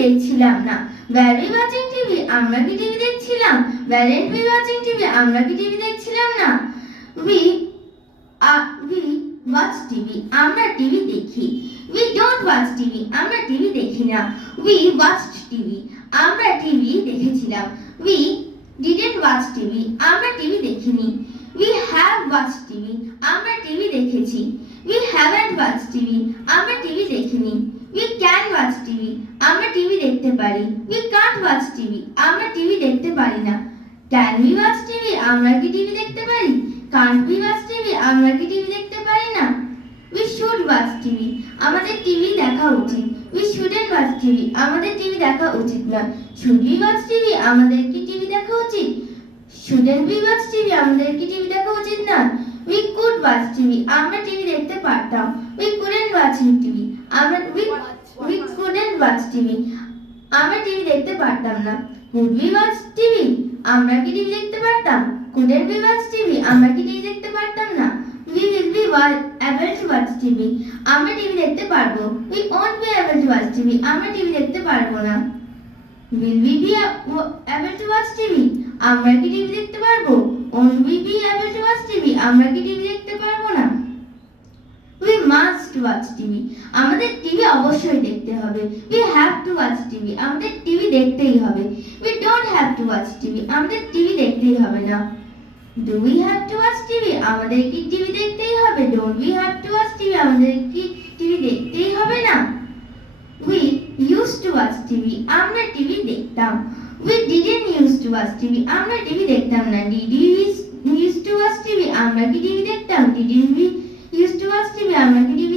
দেখছিলাম না। Were we watching TV? আমরা কি টিভি দেখছিলাম? Weren't we watching TV? আমরা কি টিভি দেখছিলাম না? We watch TV. আমরা টিভি দেখি। We don't watch TV. আমরা টিভি দেখি না। We watched TV. আমরা টিভি দেখেছিলাম। We didn't watch TV. আমরা টিভি দেখিনি। We have watched TV. আমরা টিভি দেখেছি। We haven't watched TV. আমরা টিভি দেখিনি। We can watch TV. আমরা টিভি দেখতে পারি। We can't watch TV. আমরা টিভি দেখতে পারি না। Can we watch TV? আমরা কি টিভি দেখতে পারি? Can't we watch TV? আমরা কি টিভি দেখতে পারি না? We should watch TV. আমাদের টিভি দেখা উচিত। We shouldn't watch TV. আমাদের টিভি দেখা উচিত না। Should we watch TV? আমাদের কি টিভি দেখা উচিত? Shouldn't we watch TV? আমাদের কি টিভি দেখা উচিত না? We could watch TV. আমরা টিভি দেখতে পারতাম। We couldn't watch TV. we couldn't watch TV. আমরা টিভি দেখতে পারতাম না। Could we watch TV? আমরা কি টিভি দেখতে পারতাম? Couldn't we watch TV? আমরা কি টিভি দেখতে পারতাম না। We will be able to watch TV. আমরা টিভি দেখতে পারবো। We won't be able to watch TV. আমরা টিভি দেখতে পারবো না। Will we be able to watch TV? আমরা কি টিভি দেখতে পারবো? Won't we be able to watch TV? আমরা কি টিভি দেখতে পারবো না। We must watch TV. আমাদের টিভি অবশ্যই দেখতে হবে। We have to watch TV. আমাদের টিভি দেখতেই হবে। We don't have to watch TV. আমাদের টিভি দেখতেই হবে না। Do we have to watch TV? আমাদের কি টিভি দেখতেই হবে? Don't we have to watch TV? আমাদের কি টিভি দেখতেই হবে না। We used to watch TV. আমরা টিভি দেখতাম। We didn't used to watch TV. আমরা টিভি দেখতাম না। Did we used to watch TV? আমরা কি টিভি দেখতাম? Didn't we used to watch TV? আমরা কি টিভি